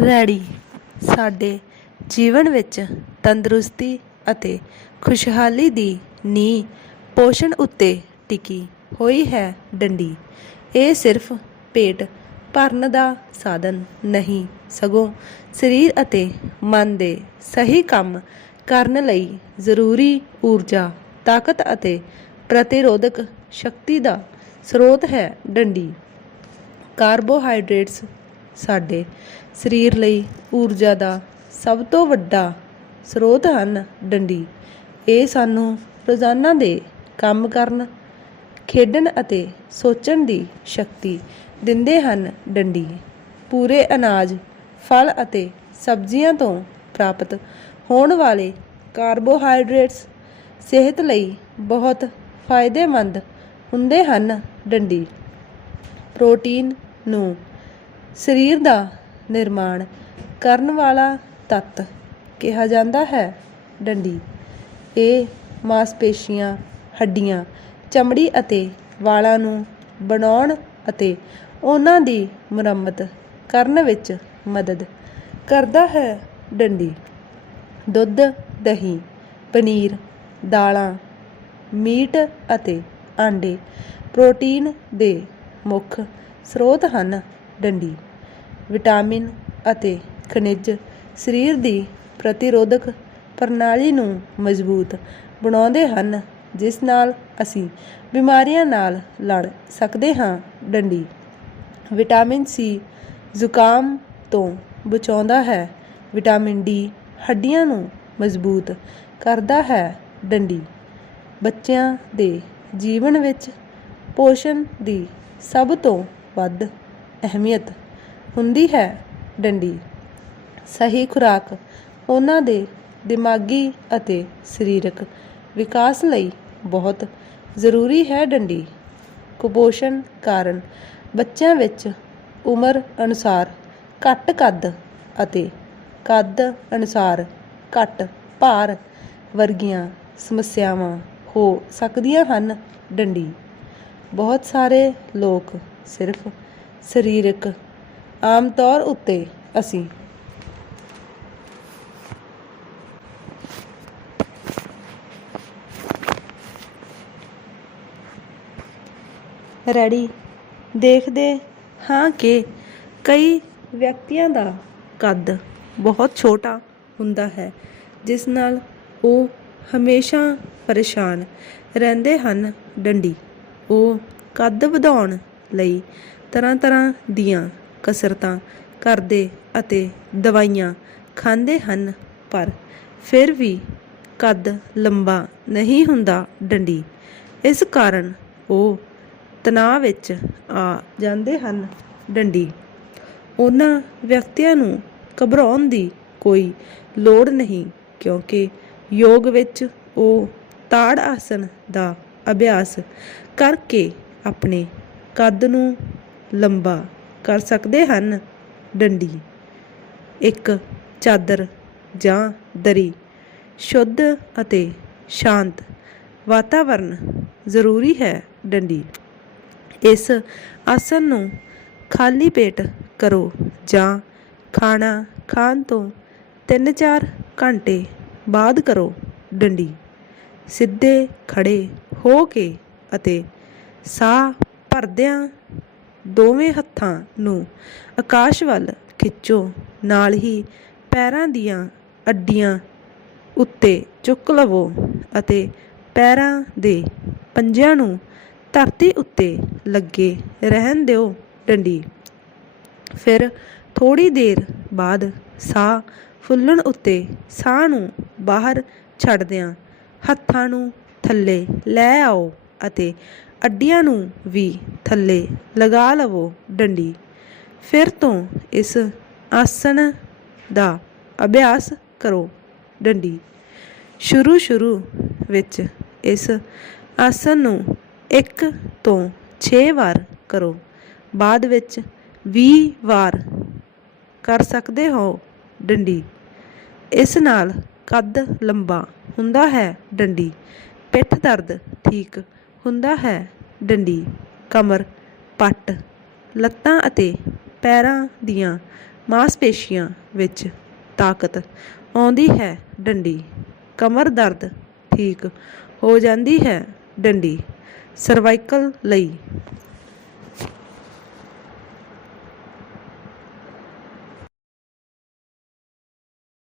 ਰੈੜੀ ਸਾਡੇ ਜੀਵਨ ਵਿੱਚ ਤੰਦਰੁਸਤੀ ਅਤੇ ਖੁਸ਼ਹਾਲੀ ਦੀ ਨੀਂਹ ਪੋਸ਼ਣ ਉੱਤੇ ਟਿਕੀ ਹੋਈ ਹੈ ਡੰਡੀ। ਇਹ ਸਿਰਫ ਪੇਟ ਭਰਨ ਦਾ ਸਾਧਨ ਨਹੀਂ, ਸਗੋਂ ਸਰੀਰ ਅਤੇ ਮਨ ਦੇ ਸਹੀ ਕੰਮ ਕਰਨ ਲਈ ਜ਼ਰੂਰੀ ਊਰਜਾ, ਤਾਕਤ ਅਤੇ ਪ੍ਰਤੀਰੋਧਕ ਸ਼ਕਤੀ ਦਾ ਸਰੋਤ ਹੈ ਡੰਡੀ। ਕਾਰਬੋਹਾਈਡਰੇਟਸ ਸਾਡੇ ਸਰੀਰ ਲਈ ਊਰਜਾ ਦਾ ਸਭ ਤੋਂ ਵੱਡਾ ਸਰੋਤ ਹਨ ਡੰਡੀ। ਇਹ ਸਾਨੂੰ ਰੋਜ਼ਾਨਾ ਦੇ ਕੰਮ ਕਰਨ, ਖੇਡਣ ਅਤੇ ਸੋਚਣ ਦੀ ਸ਼ਕਤੀ ਦਿੰਦੇ ਹਨ ਡੰਡੀ। ਪੂਰੇ ਅਨਾਜ, ਫਲ ਅਤੇ ਸਬਜ਼ੀਆਂ ਤੋਂ ਪ੍ਰਾਪਤ ਹੋਣ ਵਾਲੇ ਕਾਰਬੋਹਾਈਡਰੇਟਸ ਸਿਹਤ ਲਈ ਬਹੁਤ ਫਾਇਦੇਮੰਦ ਹੁੰਦੇ ਹਨ ਡੰਡੀ। ਪ੍ਰੋਟੀਨ ਨੂੰ ਸਰੀਰ ਦਾ ਨਿਰਮਾਣ ਕਰਨ ਵਾਲਾ ਤੱਤ ਕਿਹਾ ਜਾਂਦਾ ਹੈ। ਡੰਡੀ। ਇਹ ਮਾਸਪੇਸ਼ੀਆਂ, ਹੱਡੀਆਂ, ਚਮੜੀ ਅਤੇ ਵਾਲਾਂ ਨੂੰ ਬਣਾਉਣ ਅਤੇ ਉਹਨਾਂ ਦੀ ਮੁਰੰਮਤ ਕਰਨ ਵਿੱਚ ਮਦਦ ਕਰਦਾ ਹੈ। ਡੰਡੀ। ਦੁੱਧ, ਦਹੀਂ, ਪਨੀਰ, ਦਾਲਾਂ, ਮੀਟ ਅਤੇ ਆਂਡੇ ਪ੍ਰੋਟੀਨ ਦੇ ਮੁੱਖ ਸਰੋਤ ਹਨ। ਡੰਡੀ, ਵਿਟਾਮਿਨ ਅਤੇ ਖਣਿਜ ਸਰੀਰ ਦੀ ਪ੍ਰਤੀਰੋਧਕ ਪ੍ਰਣਾਲੀ ਨੂੰ ਮਜ਼ਬੂਤ ਬਣਾਉਂਦੇ ਹਨ, ਜਿਸ ਨਾਲ ਅਸੀਂ ਬਿਮਾਰੀਆਂ ਨਾਲ ਲੜ ਸਕਦੇ ਹਾਂ, ਡੰਡੀ। ਵਿਟਾਮਿਨ ਸੀ ਜ਼ੁਕਾਮ ਤੋਂ ਬਚਾਉਂਦਾ ਹੈ। ਵਿਟਾਮਿਨ ਡੀ ਹੱਡੀਆਂ ਨੂੰ ਮਜ਼ਬੂਤ ਕਰਦਾ ਹੈ, ਡੰਡੀ। ਬੱਚਿਆਂ ਦੇ ਜੀਵਨ ਵਿੱਚ ਪੋਸ਼ਣ ਦੀ ਸਭ ਤੋਂ ਵੱਧ ਅਹਿਮੀਅਤ ਹੁੰਦੀ ਹੈ ਡੰਡੀ। ਸਹੀ ਖੁਰਾਕ ਉਹਨਾਂ ਦੇ ਦਿਮਾਗੀ ਅਤੇ ਸਰੀਰਕ ਵਿਕਾਸ ਲਈ ਬਹੁਤ ਜ਼ਰੂਰੀ ਹੈ ਡੰਡੀ। ਕੁਪੋਸ਼ਣ ਕਾਰਨ ਬੱਚਿਆਂ ਵਿੱਚ ਉਮਰ ਅਨੁਸਾਰ ਘੱਟ ਕੱਦ ਅਤੇ ਕੱਦ ਅਨੁਸਾਰ ਘੱਟ ਭਾਰ ਵਰਗੀਆਂ ਸਮੱਸਿਆਵਾਂ ਹੋ ਸਕਦੀਆਂ ਹਨ ਡੰਡੀ। ਬਹੁਤ ਸਾਰੇ ਲੋਕ ਸਿਰਫ ਸਰੀਰਕ ਆਮ ਤੌਰ ਉੱਤੇ ਅਸੀਂ ਰੈਡੀ ਦੇਖਦੇ ਹਾਂ ਕਿ ਕਈ ਵਿਅਕਤੀਆਂ ਦਾ ਕੱਦ ਬਹੁਤ ਛੋਟਾ ਹੁੰਦਾ ਹੈ, ਜਿਸ ਨਾਲ ਉਹ ਹਮੇਸ਼ਾ ਪਰੇਸ਼ਾਨ ਰਹਿੰਦੇ ਹਨ। ਡੰਡੀ, ਉਹ ਕੱਦ ਵਧਾਉਣ ਲਈ ਤਰ੍ਹਾਂ ਤਰ੍ਹਾਂ ਦੀਆਂ ਕਸਰਤਾਂ ਕਰਦੇ ਅਤੇ ਦਵਾਈਆਂ ਖਾਂਦੇ ਹਨ, ਪਰ ਫਿਰ ਵੀ ਕੱਦ ਲੰਬਾ ਨਹੀਂ ਹੁੰਦਾ ਡੰਡੀ। ਇਸ ਕਾਰਨ ਉਹ ਤਣਾਅ ਵਿੱਚ ਆ ਜਾਂਦੇ ਹਨ ਡੰਡੀ। ਉਹਨਾਂ ਵਿਅਕਤੀਆਂ ਨੂੰ ਘਬਰਾਉਣ ਦੀ ਕੋਈ ਲੋੜ ਨਹੀਂ, ਕਿਉਂਕਿ ਯੋਗ ਵਿੱਚ ਉਹ ਤਾੜ ਆਸਨ ਦਾ ਅਭਿਆਸ ਕਰਕੇ ਆਪਣੇ ਕੱਦ ਨੂੰ ਲੰਬਾ ਕਰ ਸਕਦੇ ਹਨ। ਡੰਡੀ, ਇੱਕ ਚਾਦਰ ਜਾਂ ਦਰੀ, ਸ਼ੁੱਧ ਅਤੇ ਸ਼ਾਂਤ ਵਾਤਾਵਰਨ ਜ਼ਰੂਰੀ ਹੈ ਡੰਡੀ। ਇਸ ਆਸਨ ਨੂੰ ਖਾਲੀ ਪੇਟ ਕਰੋ ਜਾਂ ਖਾਣਾ ਖਾਣ ਤੋਂ 3-4 ਘੰਟੇ ਬਾਅਦ ਕਰੋ ਡੰਡੀ। ਸਿੱਧੇ ਖੜੇ ਹੋ ਕੇ ਅਤੇ ਸਾਹ ਭਰਦਿਆਂ ਦੋਵੇਂ ਹੱਥਾਂ ਨੂੰ ਆਕਾਸ਼ ਵੱਲ ਖਿੱਚੋ। ਨਾਲ ਹੀ ਪੈਰਾਂ ਦੀਆਂ ਅੱਡੀਆਂ ਉੱਤੇ ਚੁੱਕ ਲਵੋ ਅਤੇ ਪੈਰਾਂ ਦੇ ਪੰਜਿਆਂ ਨੂੰ ਧਰਤੀ ਉੱਤੇ ਲੱਗੇ ਰਹਿਣ ਦਿਓ ਡੰਡੀ। ਫਿਰ ਥੋੜੀ ਦੇਰ ਬਾਅਦ ਸਾਹ ਫੁੱਲਣ ਉੱਤੇ ਸਾਹ ਨੂੰ ਬਾਹਰ ਛੱਡਦਿਆਂ ਹੱਥਾਂ ਨੂੰ ਥੱਲੇ ਲੈ ਆਓ ਅਤੇ ਅੱਡੀਆਂ ਨੂੰ ਵੀ ਥੱਲੇ ਲਗਾ ਲਵੋ ਡੰਡੀ। ਫਿਰ ਤੋਂ ਇਸ ਆਸਣ ਦਾ ਅਭਿਆਸ ਕਰੋ ਡੰਡੀ। ਸ਼ੁਰੂ ਸ਼ੁਰੂ ਵਿੱਚ ਇਸ ਆਸਣ ਨੂੰ 1 ਤੋਂ 6 ਵਾਰ ਕਰੋ। ਬਾਅਦ ਵਿੱਚ 20 ਵਾਰ ਕਰ ਸਕਦੇ ਹੋ ਡੰਡੀ। ਇਸ ਨਾਲ ਕੱਦ ਲੰਬਾ ਹੁੰਦਾ ਹੈ ਡੰਡੀ। ਪਿੱਠ ਦਰਦ ਠੀਕ ਹੁੰਦਾ ਹੈ। ਡੰਡੀ, ਕਮਰ, ਪੱਟ, ਲੱਤਾਂ ਅਤੇ ਪੈਰਾਂ ਦੀਆਂ ਮਾਸਪੇਸ਼ੀਆਂ ਵਿੱਚ ਤਾਕਤ ਆਉਂਦੀ ਹੈ। ਡੰਡੀ, ਕਮਰ ਦਰਦ ਠੀਕ ਹੋ ਜਾਂਦੀ ਹੈ। ਡੰਡੀ, ਸਰਵਾਈਕਲ ਲਈ